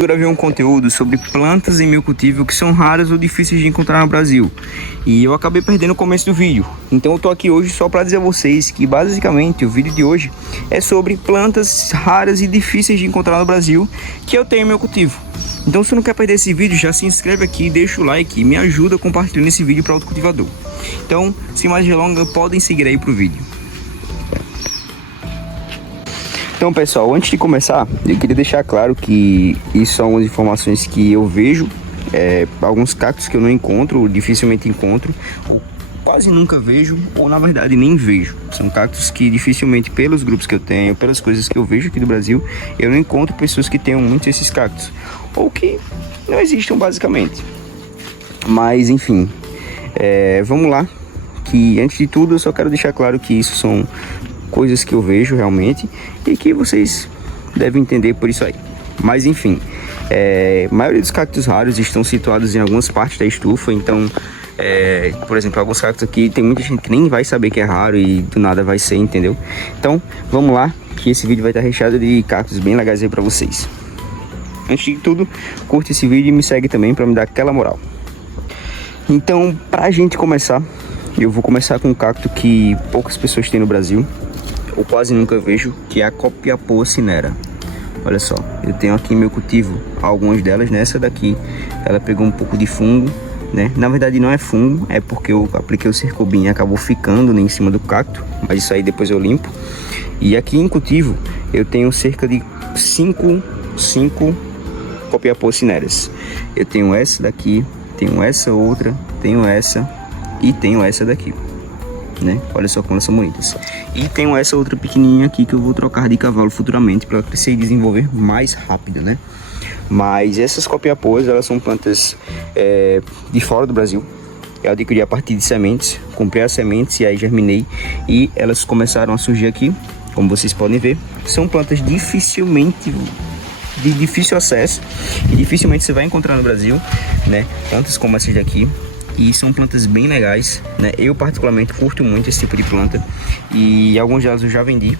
Eu gravei um conteúdo sobre plantas em meu cultivo que são raras ou difíceis de encontrar no Brasil. E eu acabei perdendo o começo do vídeo. Então eu tô aqui hoje só para dizer a vocês que basicamente o vídeo de hoje é sobre plantas raras e difíceis de encontrar no Brasil que eu tenho em meu cultivo. Então se você não quer perder esse vídeo, já se inscreve aqui, deixa o like e me ajuda compartilhando esse vídeo para outro cultivador. Então, sem mais delongas, podem seguir aí pro vídeo. Então pessoal, antes de começar, eu queria deixar claro que isso são algumas informações que eu vejo, alguns cactos que eu não encontro, dificilmente encontro, ou quase nunca vejo, ou na verdade nem vejo. São cactos que dificilmente, pelos grupos que eu tenho, pelas coisas que eu vejo aqui do Brasil, eu não encontro pessoas que tenham muitos esses cactos, ou que não existam basicamente. Mas enfim, vamos lá, que antes de tudo eu só quero deixar claro que isso são coisas que eu vejo realmente e que vocês devem entender por isso aí. Mas enfim, a maioria dos cactos raros estão situados em algumas partes da estufa. Então, por exemplo, alguns cactos aqui tem muita gente que nem vai saber que é raro e do nada vai ser, entendeu? Então, vamos lá, que esse vídeo vai estar recheado de cactos bem legais aí pra vocês. Antes de tudo, curte esse vídeo e me segue também pra me dar aquela moral. Então, pra gente começar, eu vou começar com um cacto que poucas pessoas têm no Brasil, ou quase nunca vejo, que é a Copiapoa cinera. Olha só, eu tenho aqui em meu cultivo algumas delas. Nessa daqui ela pegou um pouco de fungo, né? Na verdade não é fungo, é porque eu apliquei o Cercobin e acabou ficando, né, em cima do cacto, mas isso aí depois eu limpo. E aqui em cultivo eu tenho cerca de 5 Copiapoa cineras. Eu tenho essa daqui, tenho essa outra, tenho essa e tenho essa daqui, né? Olha só como elas são bonitas. E tenho essa outra pequenininha aqui que eu vou trocar de cavalo futuramente para crescer e desenvolver mais rápido, né? Mas essas copiapoas, elas são plantas de fora do Brasil. Eu adquiri a partir de sementes, comprei as sementes e aí germinei e elas começaram a surgir aqui, como vocês podem ver. São plantas dificilmente de difícil acesso e dificilmente você vai encontrar no Brasil, né? Plantas como essas daqui. E são plantas bem legais, né? Eu particularmente curto muito esse tipo de planta e alguns delas eu já vendi.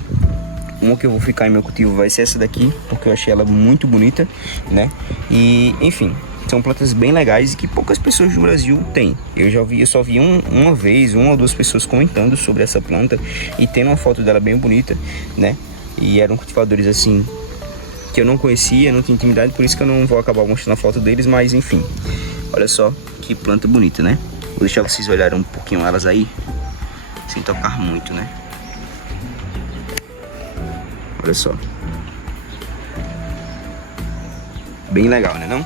Uma que eu vou ficar em meu cultivo vai ser essa daqui, porque eu achei ela muito bonita, né? E enfim, são plantas bem legais e que poucas pessoas no Brasil têm. Eu só vi uma vez, uma ou duas pessoas comentando sobre essa planta e tendo uma foto dela bem bonita, né? E eram cultivadores assim que eu não conhecia, não tinha intimidade, por isso que eu não vou acabar mostrando a foto deles, mas enfim. Olha só que planta bonita, né? Vou deixar vocês olharem um pouquinho elas aí, sem tocar muito, né? Olha só. Bem legal, né não?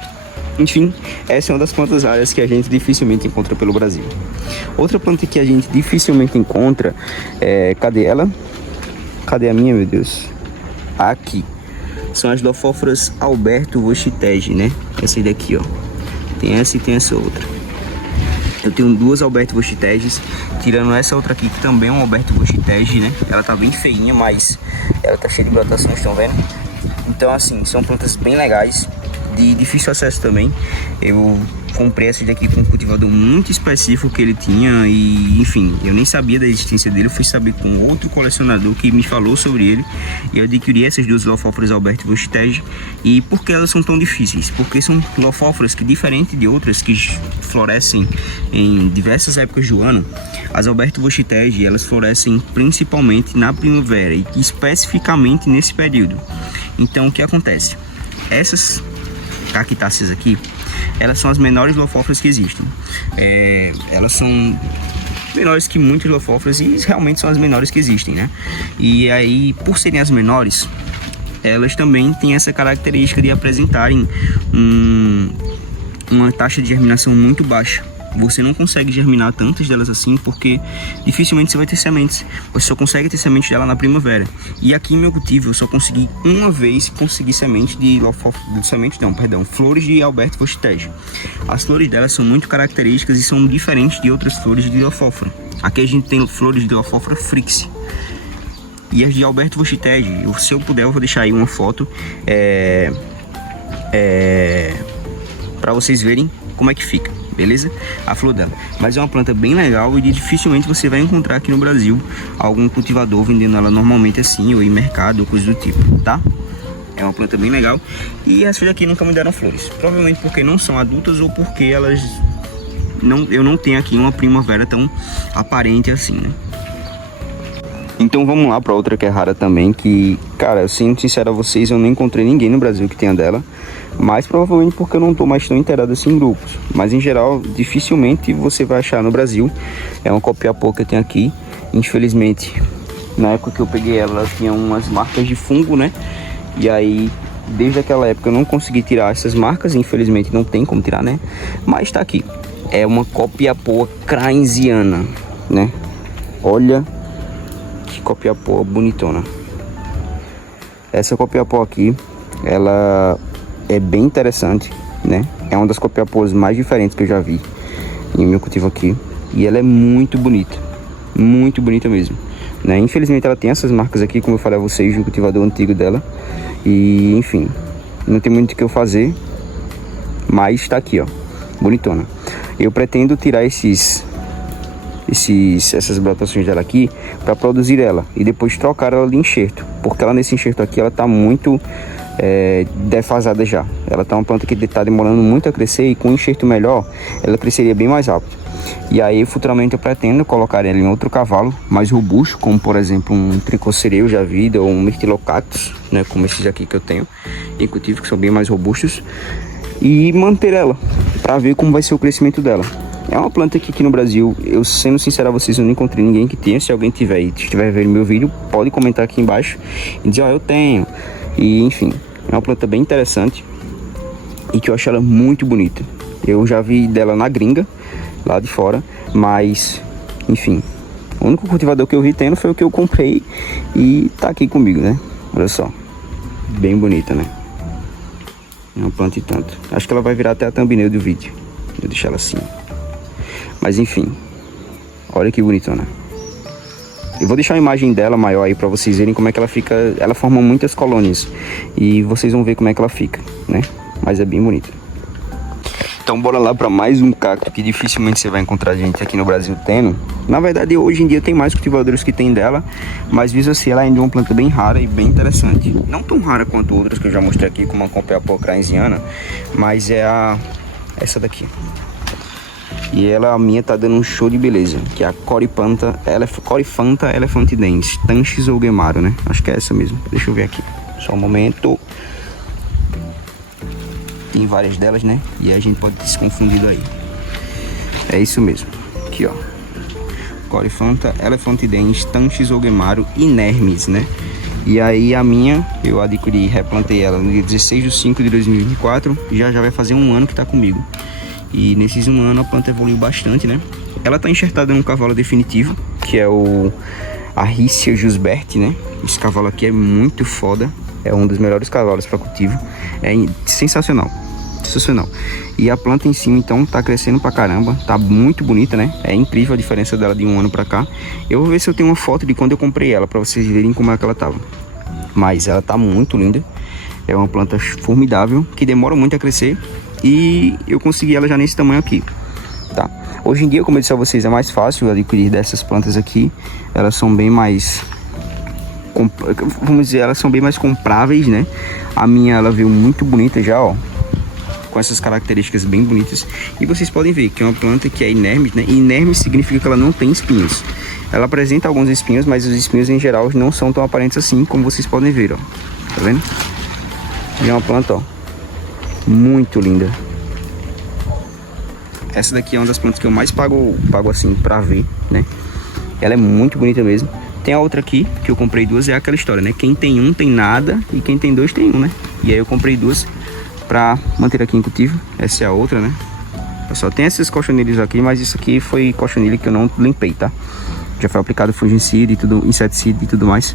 Enfim, essa é uma das plantas raras que a gente dificilmente encontra pelo Brasil. Outra planta que a gente dificilmente encontra cadê ela? Cadê a minha, meu Deus? Aqui. São as Lophophora Alberto Vochitege, né? Essa aí daqui, ó. Tem essa e tem essa outra. Eu tenho duas Alberto Vochiteges, tirando essa outra aqui que também é um Alberto Vochitege, né? Ela tá bem feinha, mas ela tá cheia de brotações, estão vendo? Então assim, são plantas bem legais, de difícil acesso também. Eu comprei essa daqui com um cultivador muito específico que ele tinha e enfim, eu nem sabia da existência dele. Eu fui saber com outro colecionador que me falou sobre ele e eu adquiri essas duas Lophophora Alberto Vochitege. E por que elas são tão difíceis? Porque são Lophophoras que, diferente de outras que florescem em diversas épocas do ano, as Alberto Vochitege, elas florescem principalmente na primavera e especificamente nesse período. Então o que acontece? Essas cactáceas aqui, elas são as menores Lophophoras que existem. Elas são menores que muitas Lophophoras e realmente são as menores que existem, né? E aí, por serem as menores, elas também têm essa característica de apresentarem uma taxa de germinação muito baixa. Você não consegue germinar tantas delas assim, porque dificilmente você vai ter sementes. Você só consegue ter semente dela na primavera. E aqui em meu cultivo eu só consegui uma vez conseguir semente de flores de Alberto Vochitege. As flores delas são muito características e são diferentes de outras flores de Lophophora. Aqui a gente tem flores de Lophophora Frixie. E as de Alberto Vochitege, se eu puder eu vou deixar aí uma foto para vocês verem como é que fica. Beleza? A flor dela. Mas é uma planta bem legal e dificilmente você vai encontrar aqui no Brasil algum cultivador vendendo ela normalmente assim, ou em mercado, ou coisa do tipo, tá? É uma planta bem legal. E essas daqui nunca me deram flores. Provavelmente porque não são adultas ou porque elas... eu não tenho aqui uma primavera tão aparente assim, né? Então vamos lá para outra que é rara também, que, cara, sendo sincero a vocês, eu não encontrei ninguém no Brasil que tenha dela. Mas provavelmente porque eu não tô mais tão inteirado assim em grupos. Mas em geral, dificilmente você vai achar no Brasil. É uma copiapó que eu tenho aqui. Infelizmente, na época que eu peguei ela, ela tinha umas marcas de fungo, né? E aí, desde aquela época eu não consegui tirar essas marcas. Infelizmente não tem como tirar, né? Mas tá aqui. É uma copiapó crainsiana, né? Olha que copiapó bonitona. Essa copiapó aqui, ela é bem interessante, né? É uma das copiapós mais diferentes que eu já vi em meu cultivo aqui. E ela é muito bonita mesmo, né? Infelizmente ela tem essas marcas aqui, como eu falei a vocês, do cultivador antigo dela. E enfim, não tem muito o que eu fazer, mas tá aqui, ó, bonitona. Eu pretendo tirar essas brotações dela aqui para produzir ela e depois trocar ela de enxerto, porque ela nesse enxerto aqui ela tá muito defasada já. Ela tá uma planta que tá demorando muito a crescer, e com um enxerto melhor ela cresceria bem mais rápido. E aí futuramente eu pretendo colocar ela em outro cavalo mais robusto, como por exemplo um tricocereu já vida ou um mirtilocactus, né, como esses aqui que eu tenho em cultivo, que são bem mais robustos, e manter ela para ver como vai ser o crescimento dela. É uma planta que aqui no Brasil, eu sendo sincero a vocês, eu não encontrei ninguém que tenha. Se alguém tiver e estiver vendo meu vídeo, pode comentar aqui embaixo e dizer, ó, eu tenho. E enfim, é uma planta bem interessante e que eu acho ela muito bonita. Eu já vi dela na gringa, lá de fora, mas enfim, o único cultivador que eu vi tendo foi o que eu comprei e tá aqui comigo, né? Olha só, bem bonita, né? É uma planta e tanto. Acho que ela vai virar até a thumbnail do vídeo. Vou deixar ela assim. Mas enfim, olha que bonitona. Eu vou deixar uma imagem dela maior aí pra vocês verem como é que ela fica. Ela forma muitas colônias e vocês vão ver como é que ela fica, né? Mas é bem bonita. Então bora lá para mais um cacto que dificilmente você vai encontrar gente aqui no Brasil tendo. Na verdade, hoje em dia tem mais cultivadores que tem dela, mas mesmo assim ela ainda é uma planta bem rara e bem interessante. Não tão rara quanto outras que eu já mostrei aqui, como a copiapó crainsiana, mas é essa daqui. E ela, a minha, tá dando um show de beleza, que é a Coryphantha elephantidens, Tanches ou Gemaro, né? Acho que é essa mesmo. Deixa eu ver aqui. Só um momento. Tem várias delas, né? E a gente pode ter se confundido aí. É isso mesmo. Aqui, ó. Coryphantha elephantidens, Tanches ou Gemaro inermis, né? E aí a minha, eu adquiri, replantei ela no dia 16/5/2024. Já vai fazer um ano que tá comigo. E nesses um ano a planta evoluiu bastante, né? Ela tá enxertada num cavalo definitivo, que é o Arricia Jusbert, né? Esse cavalo aqui é muito foda. É um dos melhores cavalos para cultivo. É sensacional. Sensacional. E a planta em cima, então, tá crescendo pra caramba. Tá muito bonita, né? É incrível a diferença dela de um ano pra cá. Eu vou ver se eu tenho uma foto de quando eu comprei ela, pra vocês verem como é que ela tava. Mas ela tá muito linda. É uma planta formidável, que demora muito a crescer. E eu consegui ela já nesse tamanho aqui, tá? Hoje em dia, como eu disse a vocês, é mais fácil adquirir dessas plantas aqui. Elas são bem mais... vamos dizer, elas são bem mais compráveis, né? A minha, ela veio muito bonita já, ó, com essas características bem bonitas. E vocês podem ver que é uma planta que é inerme, né? Inerme significa que ela não tem espinhos. Ela apresenta alguns espinhos, mas os espinhos em geral não são tão aparentes assim, como vocês podem ver, ó. Tá vendo? E é uma planta, ó, muito linda. Essa daqui é uma das plantas que eu mais pago assim pra ver, né? Ela é muito bonita mesmo. Tem a outra aqui, que eu comprei duas, é aquela história, né? Quem tem um tem nada e quem tem dois tem um, né? E aí eu comprei duas pra manter aqui em cultivo. Essa é a outra, né? Só tem esses cochonilhos aqui, mas isso aqui foi cochonilho que eu não limpei, tá? Já foi aplicado fungicida e tudo, inseticida e tudo mais.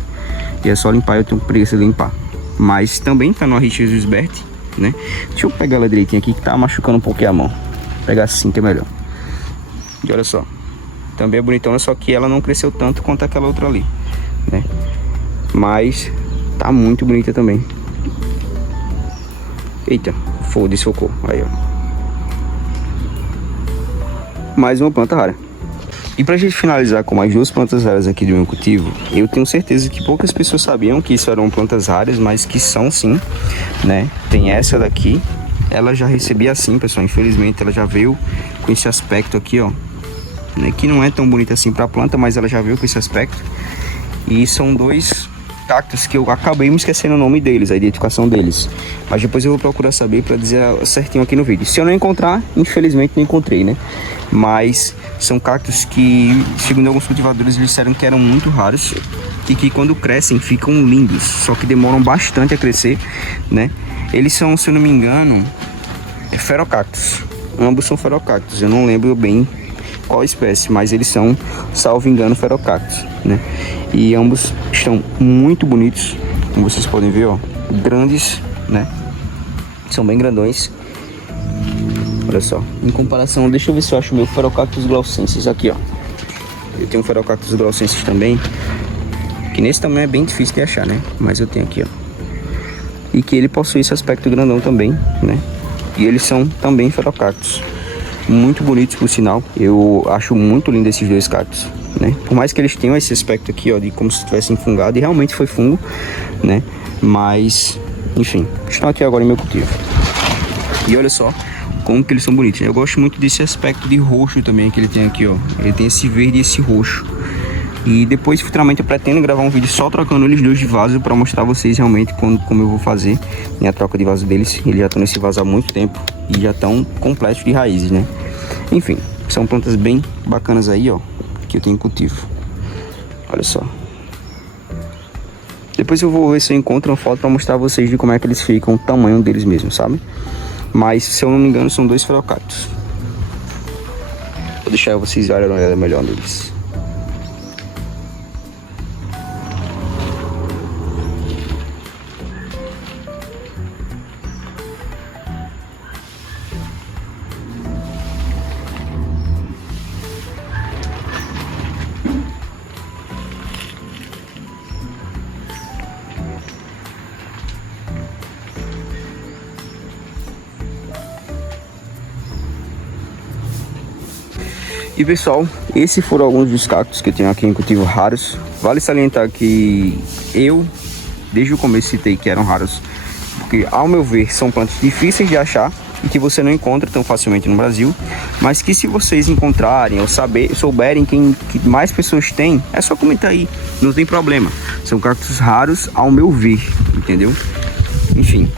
E é só limpar, eu tenho preguiça de limpar. Mas também tá no Arricia Jusbert, né? Deixa eu pegar ela direitinho aqui, que tá machucando um pouquinho a mão. Vou pegar assim que é melhor. E olha só, também é bonitona, só que ela não cresceu tanto quanto aquela outra ali, né? Mas tá muito bonita também. Eita, desfocou. Aí, ó. Mais uma planta rara. E pra gente finalizar com mais duas plantas raras aqui do meu cultivo, eu tenho certeza que poucas pessoas sabiam que isso eram plantas raras, mas que são sim, né? Tem essa daqui, ela já recebia assim, pessoal, infelizmente ela já veio com esse aspecto aqui, ó, né? Que não é tão bonita assim pra planta, mas ela já veio com esse aspecto. E são dois cactos que eu acabei me esquecendo o nome deles, a identificação deles. Mas depois eu vou procurar saber para dizer certinho aqui no vídeo. Se eu não encontrar, infelizmente não encontrei, né? Mas são cactos que, segundo alguns cultivadores, eles disseram que eram muito raros e que quando crescem ficam lindos, só que demoram bastante a crescer, né? Eles são, se eu não me engano, ferocactos. Ambos são ferocactos. Eu não lembro bem qual espécie, mas eles são, salvo engano, ferocactos, né? E ambos estão muito bonitos, como vocês podem ver, ó, grandes, né? São bem grandões. Olha só, em comparação, deixa eu ver se eu acho o meu Ferocactus glaucensis aqui, ó. Eu tenho um Ferocactus glaucensis também, que nesse tamanho é bem difícil de achar, né? Mas eu tenho aqui, ó. E que ele possui esse aspecto grandão também, né? E eles são também Ferocactus. Muito bonitos, por sinal. Eu acho muito lindo esses dois cactos, né? Por mais que eles tenham esse aspecto aqui, ó, de como se tivessem fungado, e realmente foi fungo, né? Mas, enfim, estão aqui agora em meu cultivo. E olha só como que eles são bonitos. Eu gosto muito desse aspecto de roxo também que ele tem aqui, ó. Ele tem esse verde e esse roxo. E depois, futuramente, eu pretendo gravar um vídeo só trocando eles dois de vaso para mostrar a vocês realmente como eu vou fazer, né, a troca de vaso deles. Eles já estão nesse vaso há muito tempo e já estão completos de raízes, né? Enfim, são plantas bem bacanas aí, ó, que eu tenho em cultivo. Olha só. Depois eu vou ver se eu encontro uma foto para mostrar a vocês de como é que eles ficam, o tamanho deles mesmo, sabe? Mas, se eu não me engano, são dois ferocactos. Vou deixar vocês olharem uma olhada melhor neles. E pessoal, esses foram alguns dos cactos que eu tenho aqui em cultivo raros. Vale salientar que eu, desde o começo, citei que eram raros, porque ao meu ver são plantas difíceis de achar e que você não encontra tão facilmente no Brasil, mas que se vocês encontrarem ou souberem que mais pessoas têm, é só comentar aí, não tem problema. São cactos raros ao meu ver, entendeu? Enfim.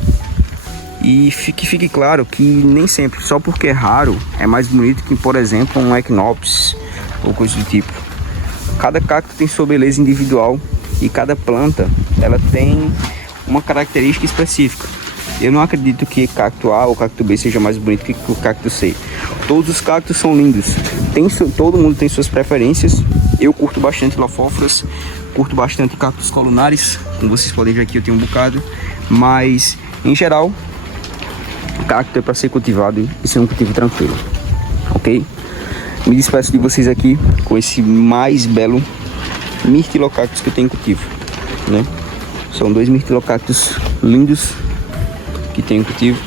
E que fique claro que nem sempre, só porque é raro, é mais bonito que, por exemplo, um Echinopsis ou coisa do tipo. Cada cacto tem sua beleza individual e cada planta, ela tem uma característica específica. Eu não acredito que cacto A ou cacto B seja mais bonito que o cacto C. Todos os cactos são lindos. Todo mundo tem suas preferências. Eu curto bastante Lophophorus, curto bastante cactos colunares. Como vocês podem ver aqui, eu tenho um bocado. Mas, em geral, o cacto é para ser cultivado e ser um cultivo tranquilo, ok? Me despeço de vocês aqui com esse mais belo Myrtilocactus que eu tenho em cultivo, né? São dois Myrtilocactus lindos que tenho em cultivo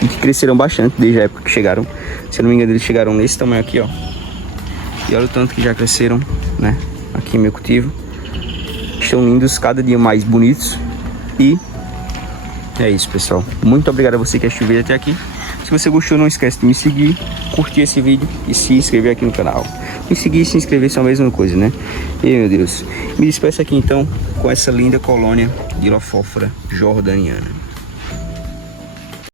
e que cresceram bastante desde a época que chegaram. Se eu não me engano, eles chegaram nesse tamanho aqui, ó. E olha o tanto que já cresceram, né? Aqui em meu cultivo. Estão lindos, cada dia mais bonitos. E é isso, pessoal. Muito obrigado a você que assistiu o vídeo até aqui. Se você gostou, não esquece de me seguir, curtir esse vídeo e se inscrever aqui no canal. Me seguir e se inscrever são a mesma coisa, né? E meu Deus. Me despeço aqui então com essa linda colônia de Lophophora jordaniana.